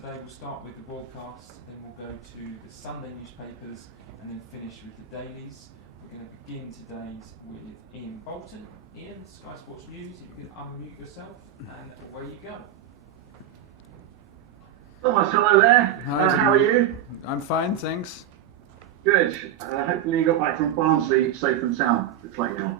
today. We'll start with the broadcast, then we'll go to the Sunday newspapers, and then finish with the dailies. We're going to begin today's with Ian Bolton. Ian, Sky Sports News, you can unmute yourself, and away you go. Thomas, hello there. Hi, how are you? I'm fine, thanks. Good. Hopefully you got back from Barnsley safe and sound. It's late now.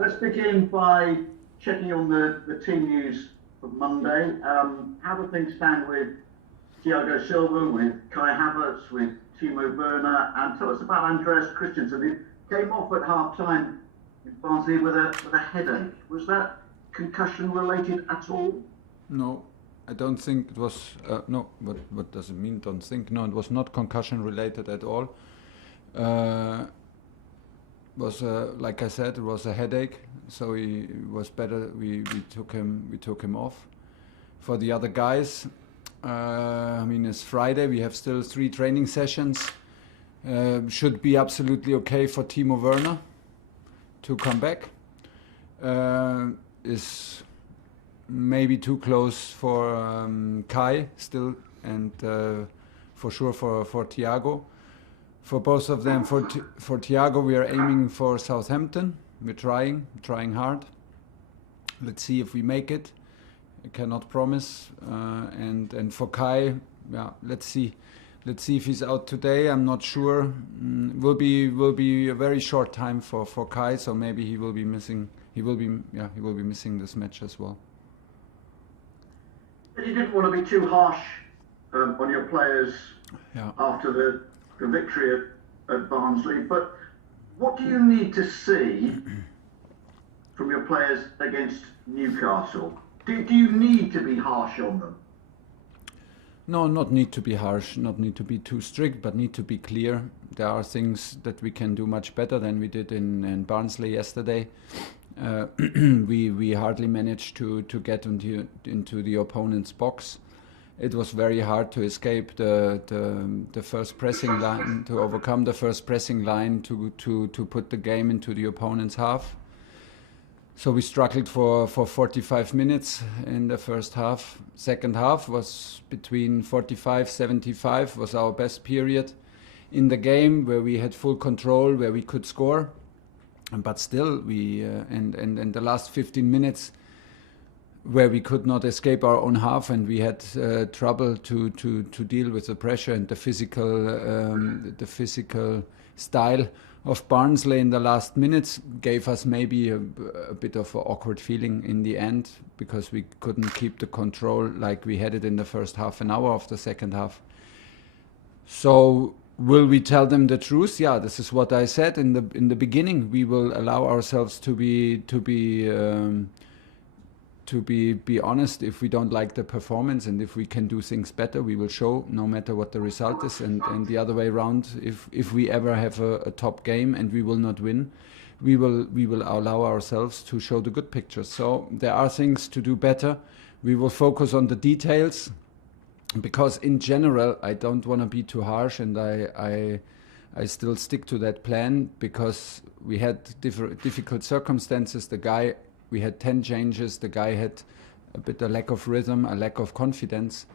Let's begin by checking on the team news for Monday. How do things stand with Thiago Silva, with Kai Havertz, with Timo Werner, and tell us about Andreas Christensen, who came off at half-time in Barnsley with a headache. Was that concussion related at all? No, I don't think it was. No, what does it mean? Don't think. No, it was not concussion related at all. Was like I said, it was a headache, so he was better. We took him off. For the other guys, I mean, it's Friday. We have still 3 training sessions. Should be absolutely okay for Timo Werner to come back. Is maybe too close for Kai still, and for sure for Thiago. For both of them, for Thiago, we are aiming for Southampton. We're trying hard. Let's see if we make it. I cannot promise. And for Kai, yeah, let's see. Let's see if he's out today. I'm not sure. Will be a very short time for Kai, so maybe he will be missing. He will be missing this match as well. But you didn't want to be too harsh on your players after the victory at Barnsley. But what do you need to see from your players against Newcastle? Do you need to be harsh on them? No, not need to be harsh, not need to be too strict, but need to be clear. There are things that we can do much better than we did in Barnsley yesterday. We hardly managed to get into the opponent's box. It was very hard to escape the first pressing line, to overcome the first pressing line, to put the game into the opponent's half. So we struggled for 45 minutes in the first half. Second half was between 45-75 was our best period in the game, where we had full control, where we could score. But still, we and the last 15 minutes, where we could not escape our own half, and we had trouble to deal with the pressure and the physical style of Barnsley in the last minutes, gave us maybe a bit of an awkward feeling in the end, because we couldn't keep the control like we had it in the first half an hour of the second half. So will we tell them the truth? Yeah, this is what I said in the beginning. We will allow ourselves to be honest. If we don't like the performance, and if we can do things better, we will show, no matter what the result is. And the other way around, if we ever have a top game and we will not win, we will allow ourselves to show the good pictures. So there are things to do better. We will focus on the details, because in general I don't want to be too harsh, and I still stick to that plan, because we had difficult circumstances. We had 10 changes. The guy had a lack of rhythm, a lack of confidence.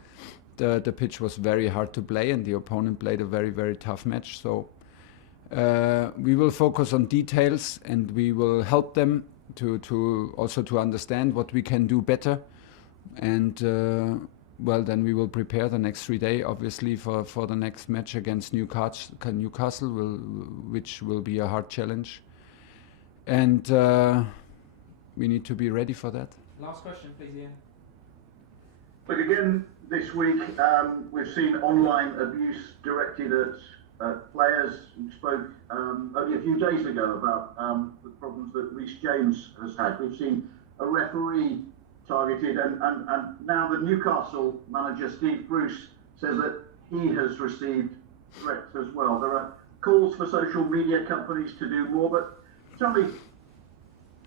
The pitch was very hard to play, and the opponent played a very, very tough match. So we will focus on details, and we will help them to also understand what we can do better. And then we will prepare the next 3 days, obviously, for the next match against Newcastle, which will be a hard challenge. And we need to be ready for that. Last question, please, Ian. But again, this week, we've seen online abuse directed at players. We spoke only a few days ago about the problems that Reece James has had. We've seen a referee targeted, and now the Newcastle manager, Steve Bruce, says that he has received threats as well. There are calls for social media companies to do more, but tell me,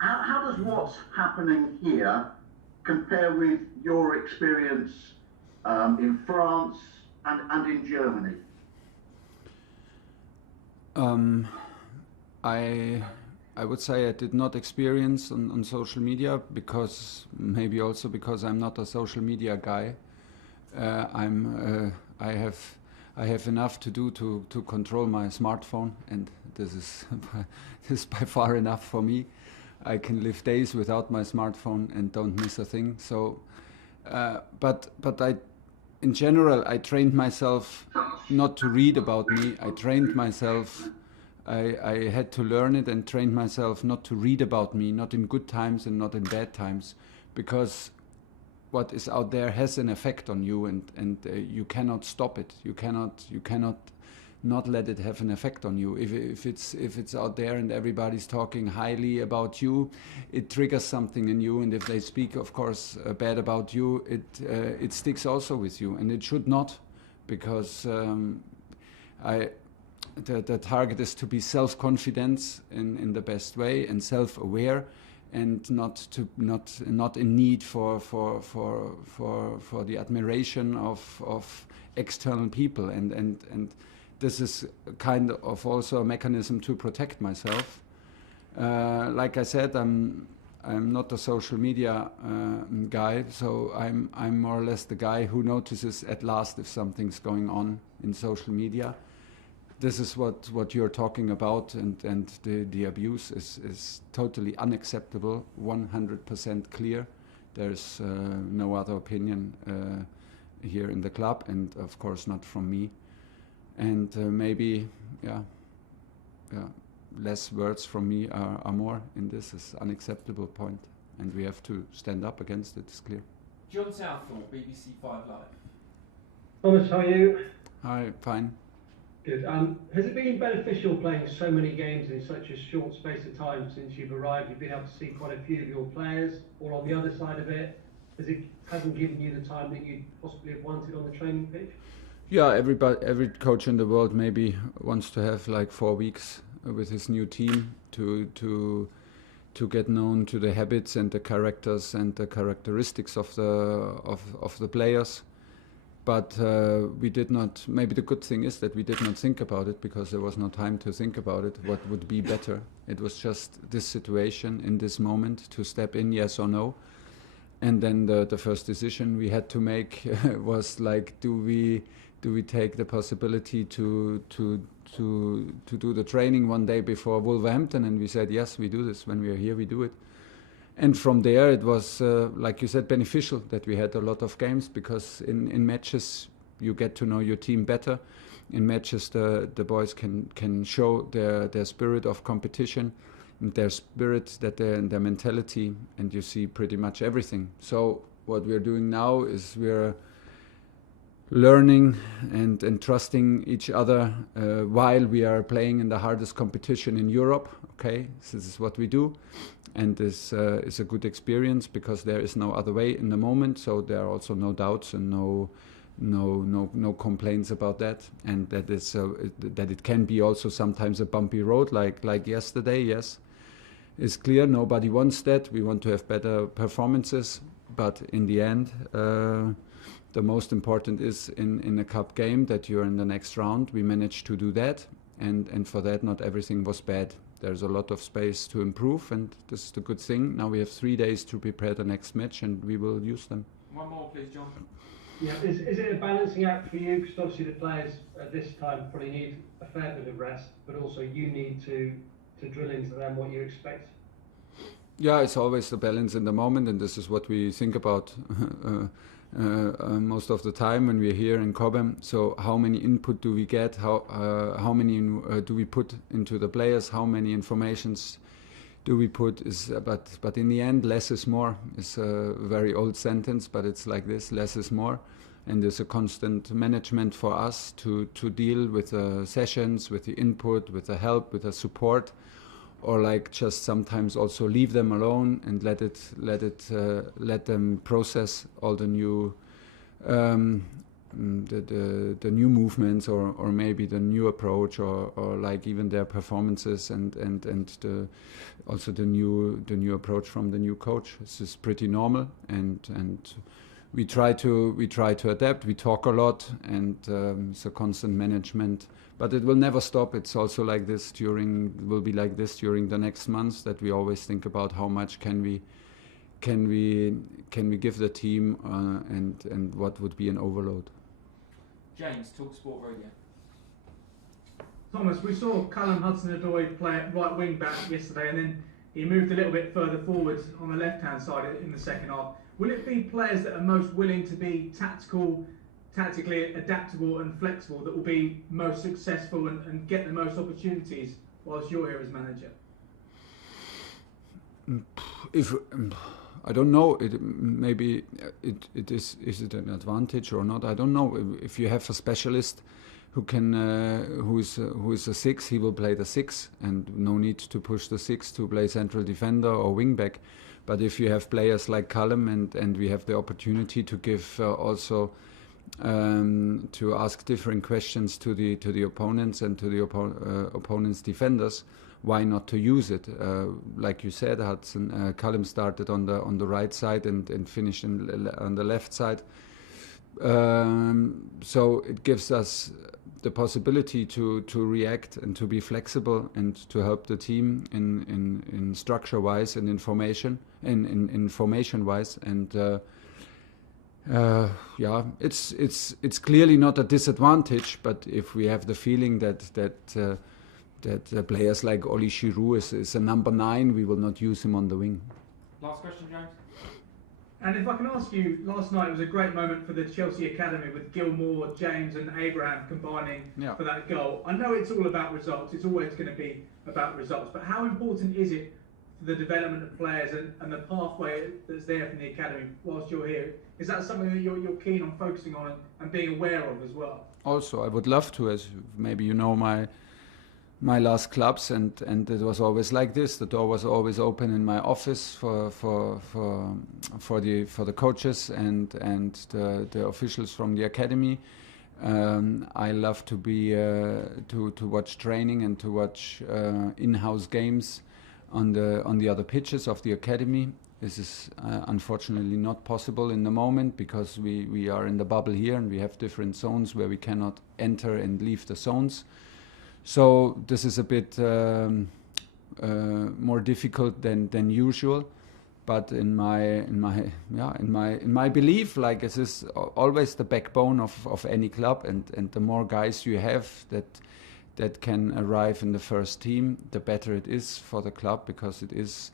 how does what's happening here compare with your experience in France and in Germany? I would say I did not experience on social media, because maybe also because I'm not a social media guy. I have enough to do to control my smartphone, and this is this is by far enough for me. I can live days without my smartphone and don't miss a thing. So, but in general, I trained myself not to read about me. I trained myself. I had to learn it and trained myself not to read about me, not in good times and not in bad times, because what is out there has an effect on you, and you cannot stop it. You cannot not let it have an effect on you. If it's out there and everybody's talking highly about you, it triggers something in you. And if they speak, of course, bad about you, it sticks also with you, and it should not, because the target is to be self-confident in the best way and self-aware, and not in need for the admiration of external people, and this is kind of also a mechanism to protect myself. Like I said, I'm not a social media guy, so I'm more or less the guy who notices at last if something's going on in social media. This is what you're talking about, and the abuse is totally unacceptable, 100% clear. There's no other opinion here in the club, and of course not from me. And maybe, less words from me are more in this is unacceptable point, and we have to stand up against it. It's clear. John Southall, BBC 5 Live. Thomas, how are you? Hi, fine. Good. Has it been beneficial playing so many games in such a short space of time since you've arrived? You've been able to see quite a few of your players, or on the other side of it, hasn't given you the time that you possibly have wanted on the training pitch? Yeah, every coach in the world maybe wants to have like 4 weeks with his new team to get known to the habits and the characters and the characteristics of the players. But we did not. Maybe the good thing is that we did not think about it, because there was no time to think about it. What would be better? It was just this situation in this moment to step in, yes or no. And then the first decision we had to make was like, do we take the possibility to do the training one day before Wolverhampton? And we said yes, we do this. When we are here, we do it. And from there, it was, like you said, beneficial that we had a lot of games, because in matches you get to know your team better. In matches, the boys can show their spirit of competition, and their spirit, their mentality, and you see pretty much everything. So what we're doing now is we're learning and trusting each other while we are playing in the hardest competition in Europe. Okay, this is what we do. And this is a good experience, because there is no other way in the moment. So there are also no doubts and no complaints about that. And that is that it can be also sometimes a bumpy road, like yesterday. Yes, it's clear. Nobody wants that. We want to have better performances. But in the end, the most important is in a cup game that you're in the next round. We managed to do that, and for that, not everything was bad. There's a lot of space to improve, and this is the good thing. Now we have 3 days to prepare the next match, and we will use them. One more, please, John. Yeah, is it a balancing act for you? Because obviously the players at this time probably need a fair bit of rest, but also you need to drill into them what you expect. Yeah, it's always the balance in the moment, and this is what we think about most of the time when we're here in Cobham. So how many input do we get? How many do we put into the players? How many informations do we put? But in the end, less is more. It's a very old sentence, but it's like this: less is more. And there's a constant management for us to deal with the sessions, with the input, with the help, with the support, or like just sometimes also leave them alone and let them process all the new the new movements, or maybe the new approach, or like even their performances and also the new approach from the new coach. This is pretty normal, and we try to adapt. We talk a lot, and it's a constant management. But it will never stop. It's also like this will be like this during the next months, that we always think about how much can can we give the team and what would be an overload. James, Talk Sport Radio. Thomas, we saw Callum Hudson-Odoi play at right wing back yesterday, and then he moved a little bit further forward on the left-hand side in the second half. Will it be players that are most willing to be tactically adaptable and flexible that will be most successful and get the most opportunities whilst you're here as manager? I don't know. Maybe it is it an advantage or not? I don't know. If you have a specialist who can who is a 6, he will play the 6, and no need to push the 6 to play central defender or wing back. But if you have players like Callum and we have the opportunity to give also to ask different questions to the opponents and to the opponents' defenders, why not to use it? Like you said, Callum started on the right side and finished on the left side. So it gives us the possibility to react and to be flexible and to help the team in structure wise and information wise. And it's clearly not a disadvantage, but if we have the feeling that players like Oli Giroud is a number 9, we will not use him on the wing. Last question, James. And if I can ask you, last night was a great moment for the Chelsea Academy with Gilmour, James and Abraham combining for that goal. I know it's all about results, it's always going to be about results, but how important is it for the development of players and the pathway that's there from the Academy whilst you're here? Is that something that you're keen on focusing on and being aware of as well? Also, I would love to, as maybe you know my last clubs, and it was always like this. The door was always open in my office for the coaches and the officials from the academy. I love to be to watch training and to watch in-house games on the other pitches of the academy. This is unfortunately not possible in the moment because we are in the bubble here and we have different zones where we cannot enter and leave the zones. So this is a bit more difficult than usual, but in my belief, like this is always the backbone of any club, and the more guys you have that can arrive in the first team, the better it is for the club, because it is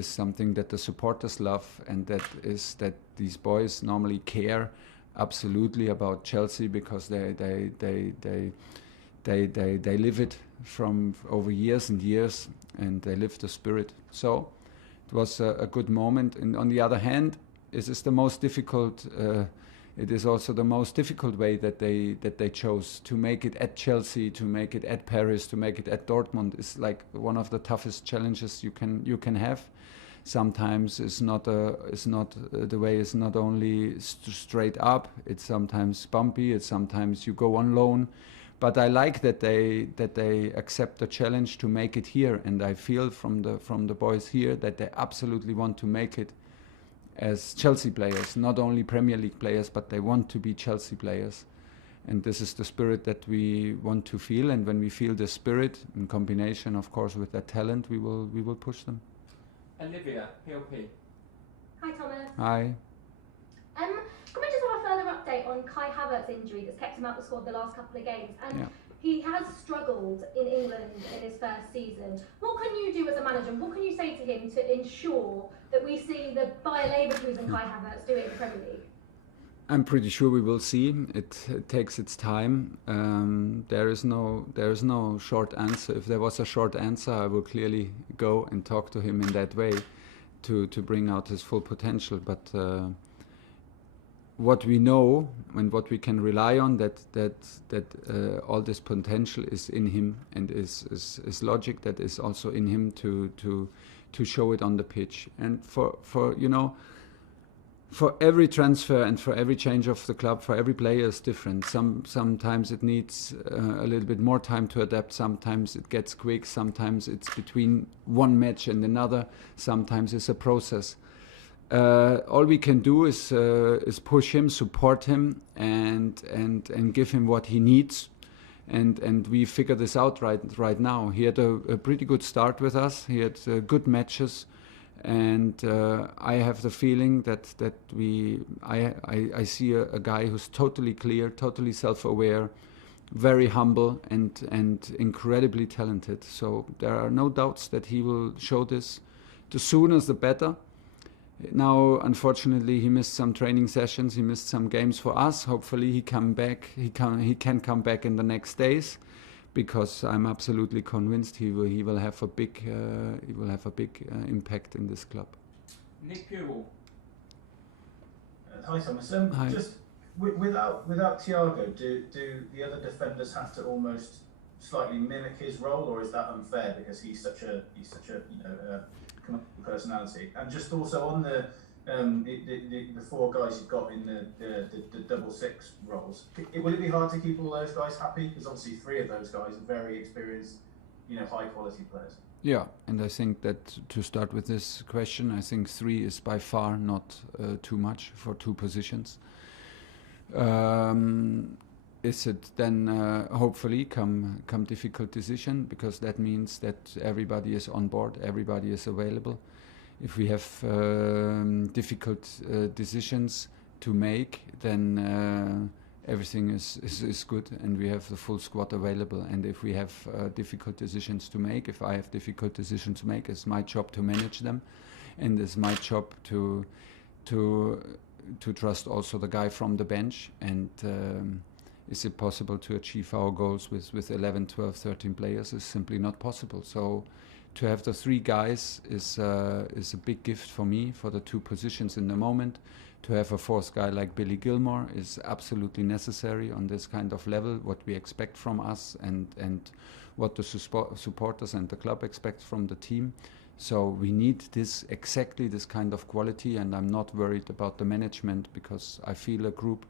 something that the supporters love, and that these boys normally care absolutely about Chelsea because they live it from over years and years, and they live the spirit. So it was a good moment. And on the other hand, it is the most difficult. It is also the most difficult way that they chose to make it at Chelsea, to make it at Paris, to make it at Dortmund. It's like one of the toughest challenges you can have. Sometimes the way is not only straight up. It's sometimes bumpy. It's sometimes you go on loan. But I like that they accept the challenge to make it here, and I feel from the boys here that they absolutely want to make it as Chelsea players, not only Premier League players, but they want to be Chelsea players. And this is the spirit that we want to feel. And when we feel the spirit in combination, of course, with that talent, we will push them. Olivia, PLP. Hi Thomas. Hi. Can we just have a further update on Kai Havertz injury that's kept him out of the squad the last couple of games? And he has struggled in England in his first season. What can you do as a manager? What can you say to him to ensure that we see the Bayer Leverkusen Kai Havertz do it in the Premier League? I'm pretty sure we will see. It takes its time. There is no short answer. If there was a short answer, I would clearly go and talk to him in that way to bring out his full potential. But what we know and what we can rely on, that all this potential is in him, and is logic that is also in him to show it on the pitch. And for every transfer and for every change of the club, for every player is different. Sometimes it needs a little bit more time to adapt. Sometimes it gets quick. Sometimes it's between one match and another. Sometimes it's a process. All we can do is push him, support him, and give him what he needs. and we figure this out right now. He had a pretty good start with us. He had good matches, and I have the feeling that I see a guy who's totally clear, totally self-aware, very humble, and incredibly talented. So there are no doubts that he will show this. The sooner the better. Now, unfortunately, he missed some training sessions. He missed some games for us. Hopefully, he come back. He can come back in the next days, because I'm absolutely convinced he will have a big impact in this club. Nick Pewell. Hi Thomas. Hi. Just without Thiago, do the other defenders have to almost slightly mimic his role, or is that unfair because he's such a personality? And just also on the four guys you've got in the double six roles, will it be hard to keep all those guys happy? Because obviously 3 of those guys are very experienced, high quality players. Yeah, and I think that to start with this question, I think 3 is by far not too much for 2 positions. Is it then hopefully come difficult decision, because that means that everybody is on board, everybody is available. If we have difficult decisions to make, then everything is good and we have the full squad available. And if we have difficult decisions to make, if I have difficult decisions to make, it's my job to manage them, and it's my job to trust also the guy from the bench. And is it possible to achieve our goals with 11, 12, 13 players? Is simply not possible. So to have the 3 guys is a big gift for me for the 2 positions in the moment. To have a 4th guy like Billy Gilmore is absolutely necessary on this kind of level, what we expect from us and what the supporters and the club expect from the team. So we need exactly this kind of quality, and I'm not worried about the management, because I feel a group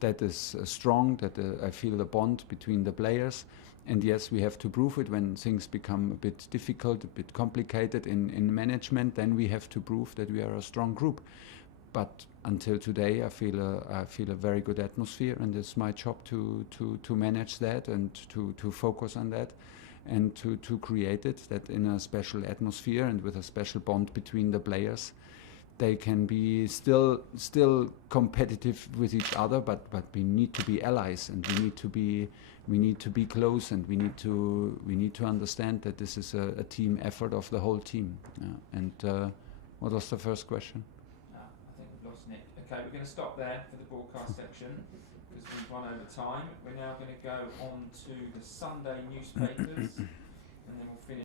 that is strong, that I feel the bond between the players. And yes, we have to prove it when things become a bit difficult, a bit complicated in management. Then we have to prove that we are a strong group. But until today, I feel a very good atmosphere, and it's my job to manage that and to focus on that, and to create it, that in a special atmosphere and with a special bond between the players, they can be still competitive with each other, but we need to be allies, and we need to be close, and we need to understand that this is a team effort of the whole team. And what was the first question? I think we've lost Nick. Okay, we're going to stop there for the broadcast section because we've run over time. We're now going to go on to the Sunday newspapers, and then we'll finish.